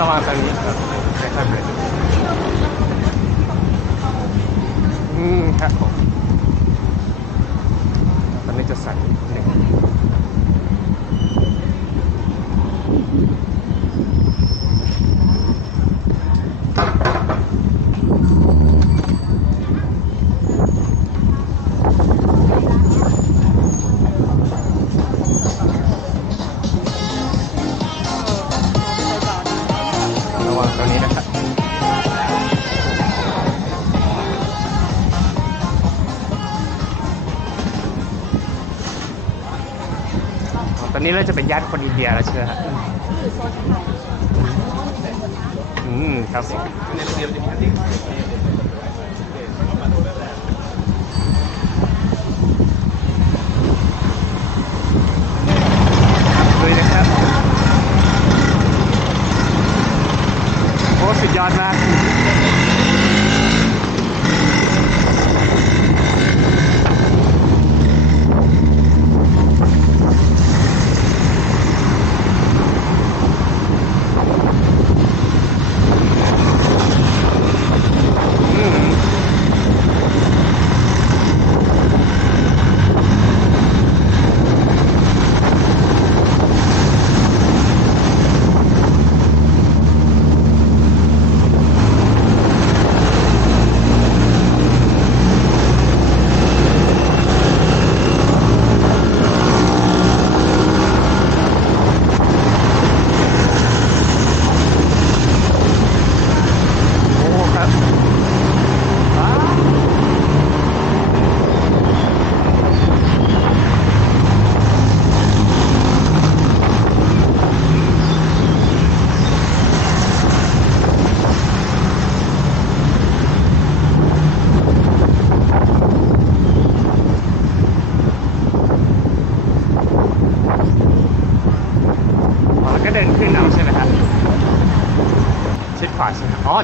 ระวังตรงนี้ครับค่อยๆเบรกครับผมตอนนี้จะสั่นหนึ่งระวังตรงนี้นะครับตอนนี้เราจะเป็นญาติคนอินเดียแล้วใช่ไหมครับครับผม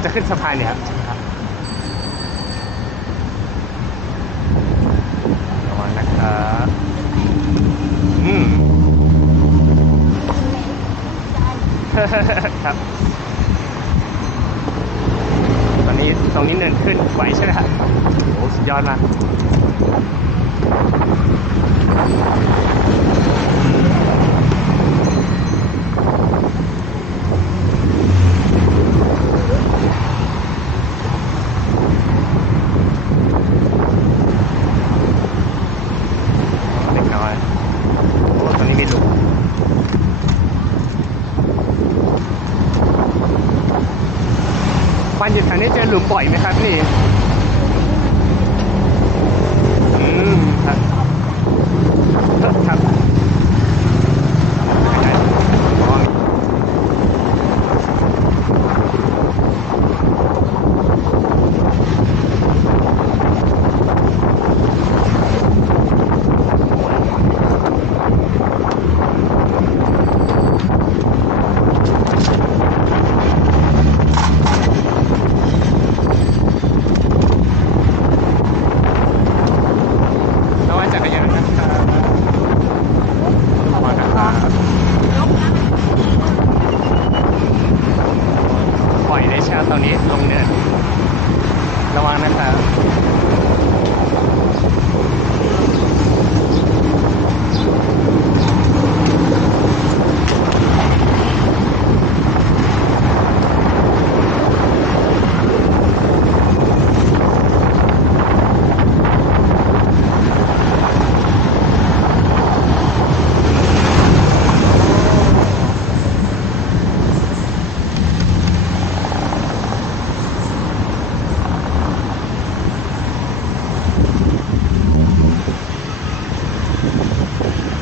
จะขึ้นสะพานเนี่ยครับใช่ไหมครับระวังนะครับอืม ครับตอนนี้ตรงนี้เนินขึ้นไหวใช่ไหมครับโอ้สุดยอดมากเล็กน้อยโอ้ตอนนี้มีหลุมควันอยู่แถวนี้เจอหลุมบ่อยไหมครับนี่อืมครับครับอ๋อระวังจักรยานนะครับระวังนะครับปล่อยเลยใช่ไหมตรงนี้ลงเนินระวังนะครับ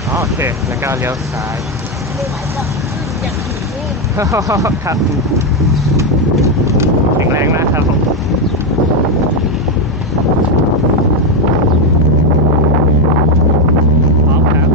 อ๋อโอเคแล้วก็เลี้ยวซ้าย ไม่ไหวก็ขึ้นอย่างอื่นนี่ ครับแข็งแรงนะครับผมพร้อมครับ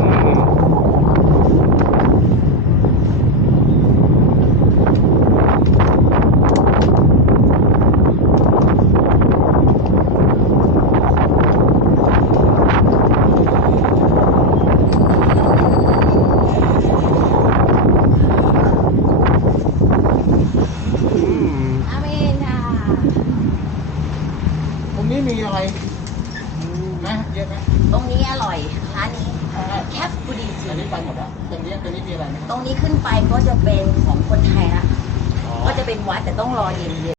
อืมอืม อาเมนค่ะ ตรงนี้มีอะไรไหมเยอะไหม ตรงนี้อร่อยร้านนี้แคปบูดีซี อันนี้ไปหมดแล้วตรงนี้มีอะไรไหม ตรงนี้ขึ้นไปก็จะเป็นของคนไทยละก็จะเป็นวัดแต่ต้องรอเย็น